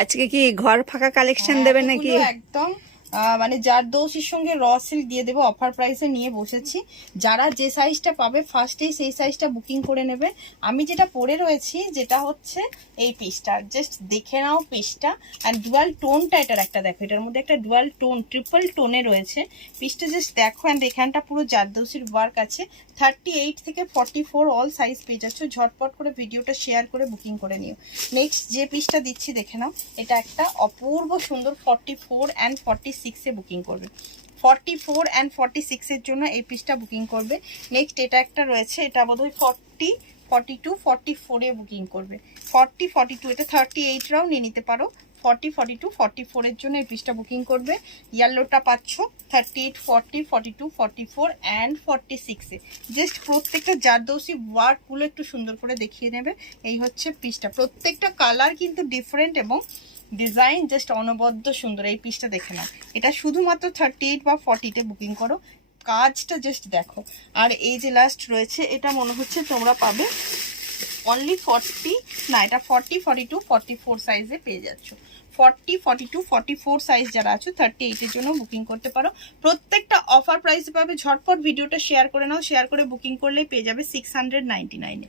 আজকে কি ঘর ফাঁকা কালেকশন দেবে নাকি? একদম মানে জারদৌসির সঙ্গে র সিল্ক দিয়ে দেবো, অফার প্রাইসে নিয়ে বসেছি। যারা যে সাইজটা পাবে ফার্স্টেই সেই সাইজটা বুকিং করে নেবে। আমি যেটা পরে রয়েছি যেটা হচ্ছে এই পিসটা, জাস্ট দেখে নাও পিসটা। আর ডুয়াল টোনটা এটার একটা দেখো, এটার মধ্যে একটা ডুয়াল টোন ট্রিপল টোনে রয়েছে পিসটা, জাস্ট দেখো। অ্যান্ড এখানটা পুরো জারদৌসির ওয়ার্ক আছে। 38 থেকে 44 অল সাইজ পেয়ে যাচ্ছ। ঝটপট করে ভিডিওটা শেয়ার করে বুকিং করে নিও। নেক্সট যে পিসটা দিচ্ছি দেখে নাও, এটা একটা অপূর্ব সুন্দর 44 অ্যান্ড 46-এ বুকিং করবে। 44 অ্যান্ড 46-এর জন্য এই পিসটা বুকিং করবে। নেক্সট এটা একটা রয়েছে, এটা বোধহয় 40, 42, 44-এ বুকিং করবে। 40, 42, এটা 38রাও নিয়ে নিতে পারো। 40, 42, 44-এর জন্য এই পিসটা বুকিং করবে। ইয়েলোটা পাচ্ছ 38, 40, 42, 44 অ্যান্ড 46-এ। জাস্ট প্রত্যেকটা জারদৌসি ওয়ার্কগুলো একটু সুন্দর করে দেখিয়ে নেবে। এই হচ্ছে পিসটা, প্রত্যেকটা কালার কিন্তু ডিফারেন্ট এবং ডিজাইন জাস্ট অনবদ্য সুন্দর। এই পিসটা দেখে নাও, এটা শুধুমাত্র 38 বা 40-তে বুকিং করো। কাজটা জাস্ট দেখো। আর এই যে লাস্ট রয়েছে, এটা মনে হচ্ছে তোমরা পাবে অনলি 40, না এটা 40, 42, 44 সাইজে পেয়ে যাচ্ছ। 40, 42, 44 সাইজ যারা আছো 38-এর জন্য বুকিং করতে পারো। প্রত্যেকটা অফার প্রাইসে পাবে। ঝটপট ভিডিওটা শেয়ার করে নাও, শেয়ার করে বুকিং করলেই পেয়ে যাবে 699-এ।